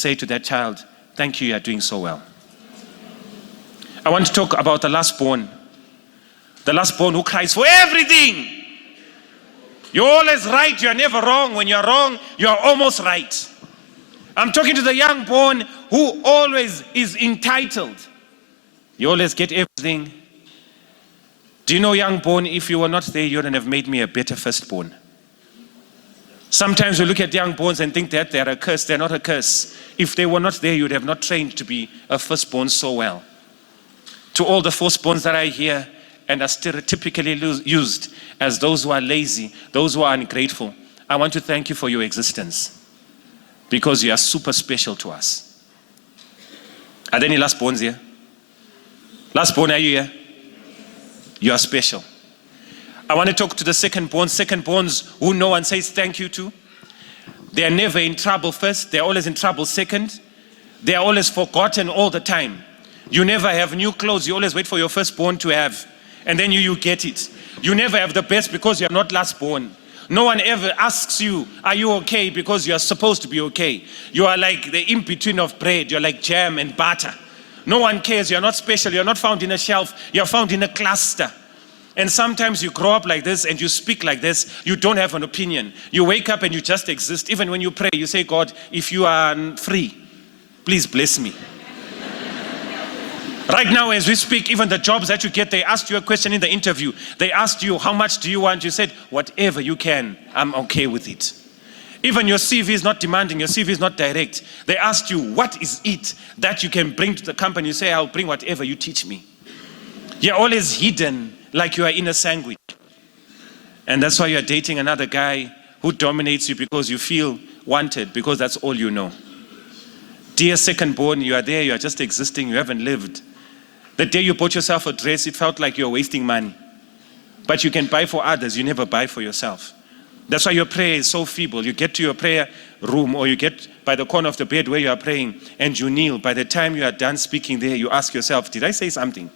say to that child, thank you, you are doing so well. I want to talk about the last born. The last born who cries for everything. You're always right, you're never wrong. When you're wrong, you're almost right. I'm talking to the young born who always is entitled. You always get everything. Do you know, young born, if you were not there, you wouldn't have made me a better firstborn. Sometimes we look at young borns and think that they're a curse. They're not a curse. If they were not there, you would have not trained to be a firstborn so well. To all the firstborns that are here and are stereotypically used as those who are lazy, those who are ungrateful, I want to thank you for your existence, because you are super special to us. Are there any last borns here? Last born, are you here? You are special. I want to talk to the second borns who no one says thank you to. They are never in trouble first. They're always in trouble second. They are always forgotten all the time. You never have new clothes. You always wait for your firstborn to have, and then you get it. You never have the best because you are not last born. No one ever asks you, are you okay? Because you are supposed to be okay. You are like the in-between of bread. You're like jam and butter. No one cares. You're not special. You're not found in a shelf. You're found in a cluster. And sometimes you grow up like this and you speak like this. You don't have an opinion. You wake up and you just exist. Even when you pray, you say, God, if you are free, please bless me. Right now, as we speak, even the jobs that you get, they asked you a question in the interview. They asked you, how much do you want? You said, whatever you can, I'm okay with it. Even your CV is not demanding, your CV is not direct. They asked you, what is it that you can bring to the company? You say, I'll bring whatever you teach me. You're always hidden like you are in a sandwich. And that's why you're dating another guy who dominates you, because you feel wanted, because that's all you know. Dear secondborn, you are there, you are just existing, you haven't lived. The day you bought yourself a dress, it felt like you're wasting money. But you can buy for others, you never buy for yourself. That's why your prayer is so feeble. You get to your prayer room, or you get by the corner of the bed where you are praying, and you kneel. By the time you are done speaking there, you ask yourself, did I say something?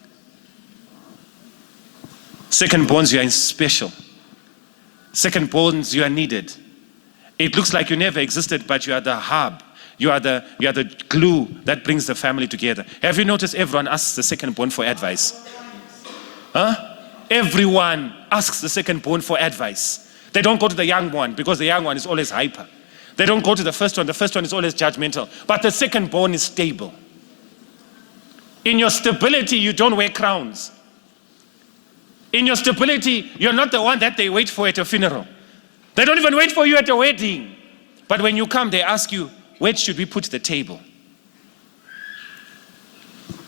Secondborns, you are special. Secondborns, you are needed. It looks like you never existed, but you are the hub. You are the glue that brings the family together. Have you noticed everyone asks the secondborn for advice? Huh? Everyone asks the secondborn for advice. They don't go to the young one, because the young one is always hyper. They don't go to the first one is always judgmental. But the secondborn is stable. In your stability, you don't wear crowns. In your stability, you're not the one that they wait for at a funeral. They don't even wait for you at a wedding. But when you come, they ask you, where should we put the table?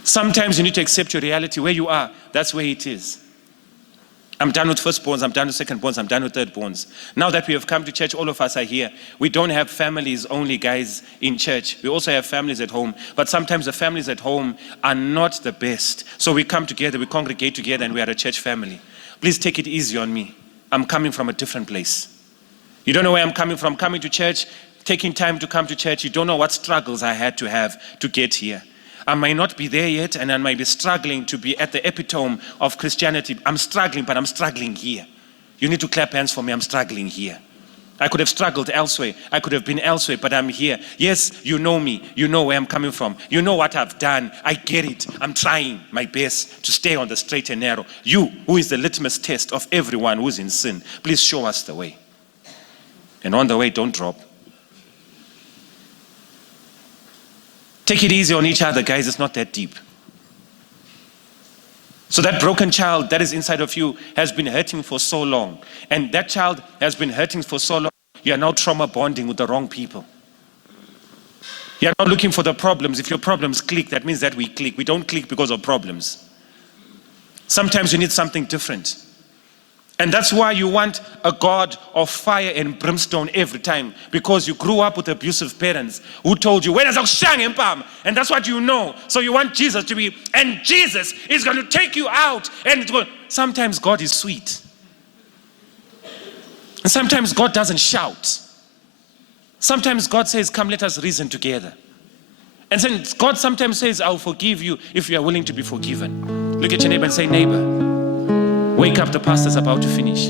Sometimes you need to accept your reality. Where you are, that's where it is. I'm done with firstborns, I'm done with secondborns, I'm done with thirdborns. Now that we have come to church, all of us are here. We don't have families only, guys, in church. We also have families at home. But sometimes the families at home are not the best. So we come together, we congregate together, and we are a church family. Please take it easy on me. I'm coming from a different place. You don't know where I'm coming from. Coming to church, taking time to come to church, you don't know what struggles I had to have to get here. I might not be there yet, and I might be struggling to be at the epitome of Christianity. I'm struggling, but I'm struggling here. You need to clap hands for me. I'm struggling here. I could have struggled elsewhere. I could have been elsewhere, but I'm here. Yes, you know me. You know where I'm coming from. You know what I've done. I get it. I'm trying my best to stay on the straight and narrow. You, who is the litmus test of everyone who's in sin, please show us the way. And on the way, don't drop. Take it easy on each other, guys. It's not that deep. So that broken child that is inside of you has been hurting for so long. And that child has been hurting for so long. You are now trauma bonding with the wrong people. You are not looking for the problems. If your problems click, that means that we click. We don't click because of problems. Sometimes you need something different. And that's why you want a God of fire and brimstone every time, because you grew up with abusive parents who told you, and that's what you know. So you want Jesus to be, and Jesus is going to take you out. And sometimes God is sweet. And sometimes God doesn't shout. Sometimes God says, come, let us reason together. And then God sometimes says, I'll forgive you if you are willing to be forgiven. Look at your neighbor and say, neighbor, wake up, the pastor's about to finish.